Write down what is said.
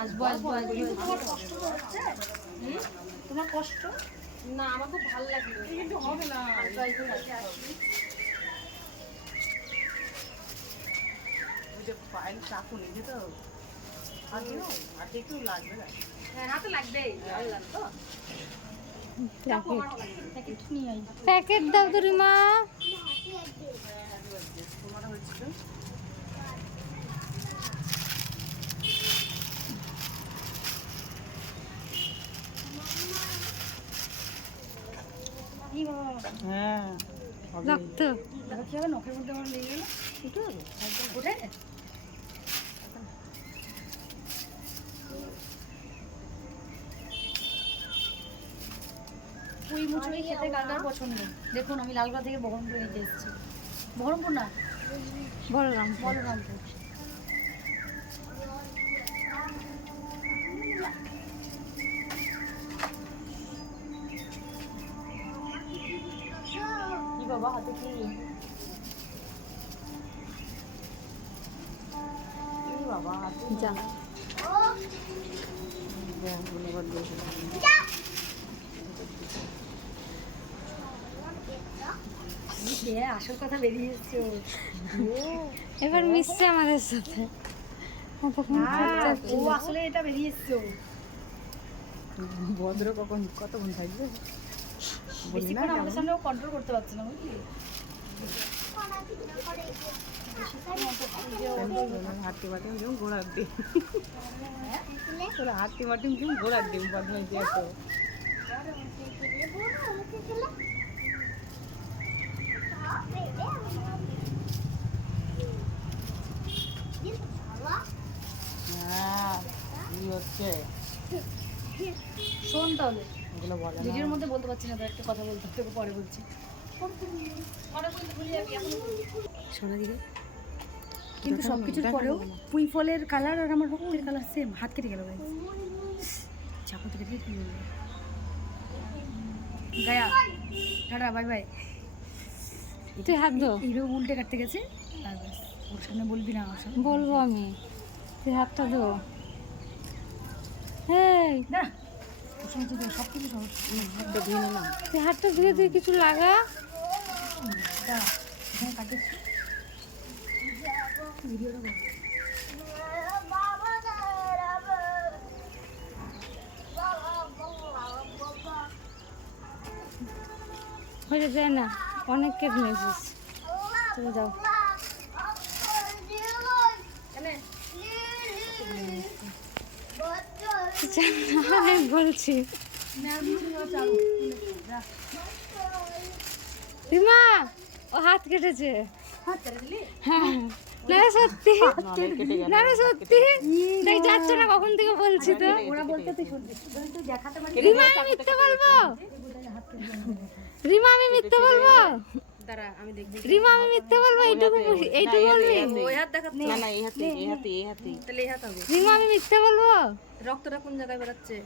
আসব আসব তোমার কষ্ট না আমার খুব ভালো লাগল কিন্তু হবে না পায়ের চাকু নিজে তো প্যাকেট দাও তো রিমা। তোমার হয়েছিল হ্যাঁ। রক্ত। দেখো কি হবে নখের মধ্যে আমার লেগে গেল একটু হবে ওঠে পুঁই মুচুরি খেতে কার পছন্দ? দেখুন আমি লালগড়া থেকে বহরমপুর নিতে এসেছি। বহরমপুর না? বললাম বলরামপুর। বাবা হাতে কি? বাবা হাতে যা। আসল কথা বেরিয়ে এবার মিশছে আমাদের সাথে। আসলে এটা বেরিয়ে এসছে ভদ্র কখন কতক্ষণ থাকবে? বেশিক্ষণ আমাদের সামনে ও কন্ট্রোল করতে পারছে না বুঝলি? হাঁটতে মাটিম যেমন ঘোড়ার ডিম হাঁটতে মাটিম যেমন ঘোড়ার ডিম বদমাইছি এত। হ্যাঁ কি হচ্ছে? শোন তাহলে। বলে ভিডিওর মধ্যে বলতে পারছি না তো একটা কথা বলতে তোকে পরে বলছি। কিন্তু সব কিছুর পরেও পুঁই ফলের কালার আর আমার রক্তের কালার সেম হাত কেটে গেল গাইস চাপা থেকে কেটে গায়া টাটা বাই বাই তুই হাত ধো। উল্টে কাটতে গেছে? আর ওর সামনে বলবি না আমার সামনে। বলব আমি। তুই হাতটা ধো। হেই না হাতটা ধুয়ে তুই হাতটা ধুয়ে তুই কিছু লাগা হয়ে যায় না অনেক কেটে নিয়েছিস তুমি যাও যা, আমি বলছি। রিমা ও হাত কেটেছে। হ্যাঁ। না সত্যি। না সত্যি। দেখ যাচ্ছে না কখন থেকে বলছি তো? ওরা বলতে তুই তুই রিমা আমি মিথ্যে বলব? রিমা আমি মিথ্যে বলব? দাঁড়া আমি দেখবি রিমা আমি মিথ্যে বলব এইটুকু এইটুকু বলবি? ওই হাত দেখাতে না না এই হাতে এই হাতে এই হাতে। তাহলে এই হাত হবে। রিমা আমি মিথ্যে বলব? রক্তটা কোন জায়গায় বেরাচ্ছে?